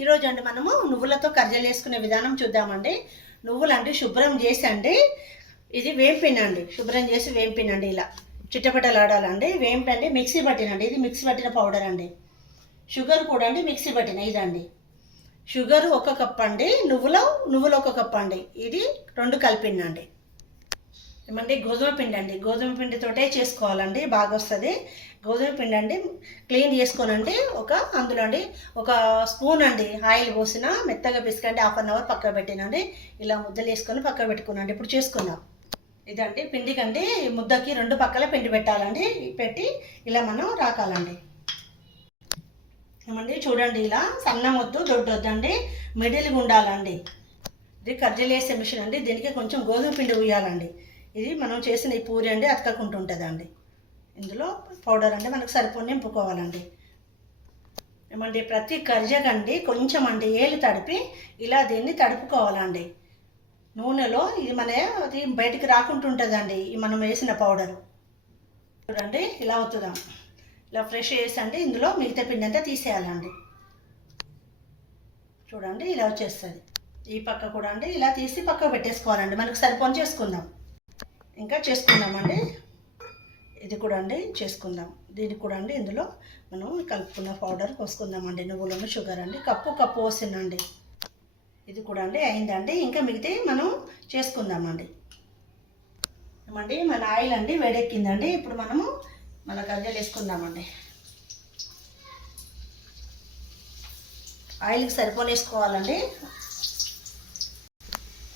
ఈరోజు అండి మనము నువ్వులతో కర్జలు వేసుకునే విధానం చూద్దామండి. నువ్వులు అంటే శుభ్రం చేసి అండి ఇది వేంపినండి, శుభ్రం చేసి వేంపినండి, ఇలా చిట్టపట్టలాడాలండి. వేంపండి, మిక్సీ పట్టినండి, ఇది మిక్సీ పట్టిన పౌడర్ అండి. షుగర్ కూడా అండి మిక్సీ పట్టిన ఇదండి. షుగర్ 1 కప్ అండి, నువ్వులు 1 కప్ అండి, ఇది 2 కలిపిందండి. ఏమండి గోధుమ పిండి అండి, గోధుమ పిండితోటే చేసుకోవాలండి, బాగా వస్తుంది. గోధుమ పిండి అండి క్లీన్ చేసుకోనండి, అందులో అండి 1 స్పూన్ అండి ఆయిల్ పోసిన మెత్తగా పిసుకండి, 1/2 అవర్ పక్క పెట్టినండి. ఇలా ముద్దలు వేసుకొని పక్క పెట్టుకున్నాండి. ఇప్పుడు చేసుకుందాం. ఇదండి పిండికండి, ముద్దకి 2 పక్కల పిండి పెట్టాలండి. పెట్టి ఇలా మనం రాకాలండి. ఏమండి చూడండి, ఇలా సన్న వద్దు, దొడ్డు వద్దండి, మిడిల్గా ఉండాలండి. ఇది కర్జలు వేసే మిషన్ అండి, దీనికి కొంచెం గోధుమ పిండి వేయాలండి. ఇది మనం చేసిన ఈ పూరి అండి అతకకుంటూ ఉంటుందండి. ఇందులో పౌడర్ అండి మనకు సరిపోని నింపుకోవాలండి. ఏమండి ప్రతి కర్జకండి కొంచెం అండి ఏలు తడిపి ఇలా దీన్ని తడుపుకోవాలండి నూనెలో. ఇది అది బయటికి రాకుండా ఉంటుందండి ఈ మనం వేసిన పౌడరు. చూడండి ఇలా అవుతుందాం, ఇలా ఫ్రెష్ చేసండి. ఇందులో మిగతా పిండి అంతా తీసేయాలండి. చూడండి ఇలా వచ్చేస్తుంది. ఈ పక్క కూడా అండి ఇలా తీసి పక్క పెట్టేసుకోవాలండి. మనకు సరిపోని చేసుకుందాం. ఇంకా చేసుకుందామండి. ఇది కూడా అండి చేసుకుందాం. దీనికి కూడా అండి ఇందులో మనం కలుపుకున్న పౌడర్ పోసుకుందామండి. నువ్వులను షుగర్ అండి కప్పు పోసిందండి. ఇది కూడా అండి అయిందండి. ఇంకా మిగతా మనం చేసుకుందామండి. ఏమండి మన ఆయిల్ అండి వేడెక్కిందండి. ఇప్పుడు మనము మన కర్జలు వేసుకుందామండి. ఆయిల్కి సరిపోని వేసుకోవాలండి.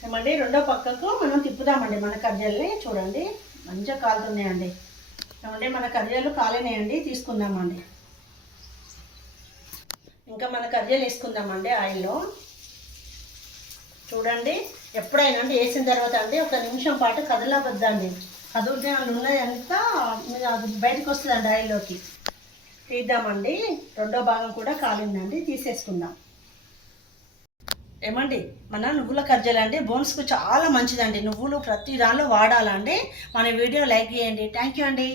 ఏమండి రెండో పక్కకు మనం తిప్పుదామండి మన కర్జల్ని. చూడండి మంచిగా కాలుతున్నాయండి. ఏమండి మన కర్జలు కాలినాయండి, తీసుకుందామండి. ఇంకా మన కర్జలు వేసుకుందామండి ఆయిల్లో. చూడండి ఎప్పుడైనా అండి వేసిన తర్వాత అండి 1 నిమిషం పాటు కదలవద్దండి. కదులుతే ఉన్నది అంతా బయటకు వస్తుందండి ఆయిల్లోకి. తీద్దామండి. రెండో భాగం కూడా కాలిందండి, తీసేసుకుందాం. ఏమండి మన నువ్వుల కర్జలు అండి బోన్స్కు చాలా మంచిదండి. నువ్వులు ప్రతి దానిలో వాడాలండి. మన వీడియో లైక్ చేయండి. థ్యాంక్ యూ అండి.